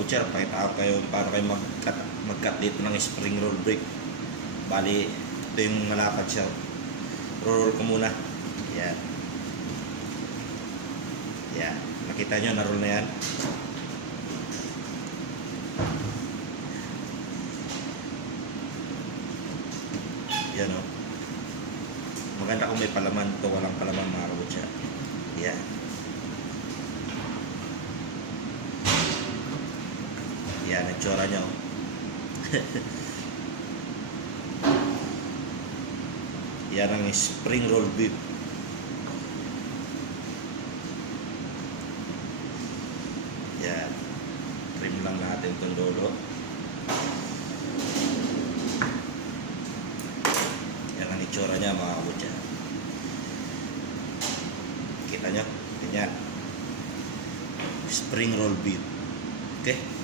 butcher, pakita ko kayo paano kayo mag-cut dito ng spring roll brick. Bali, ito yung malapad siya. Roll ko muna. Yan. Yan. Nakita nyo, na-roll na yan. Yan o. Maganda kung may palaman. Ito walang palaman, mga kabutcher. Yan. Yan, nagtsura nyo. Yan ang spring roll beef. Yan. Trim lang natin itong dulo. Yan ang itsura niya, mga kabutcher. Kita nyo? Ganyan. Spring roll beef. Okay?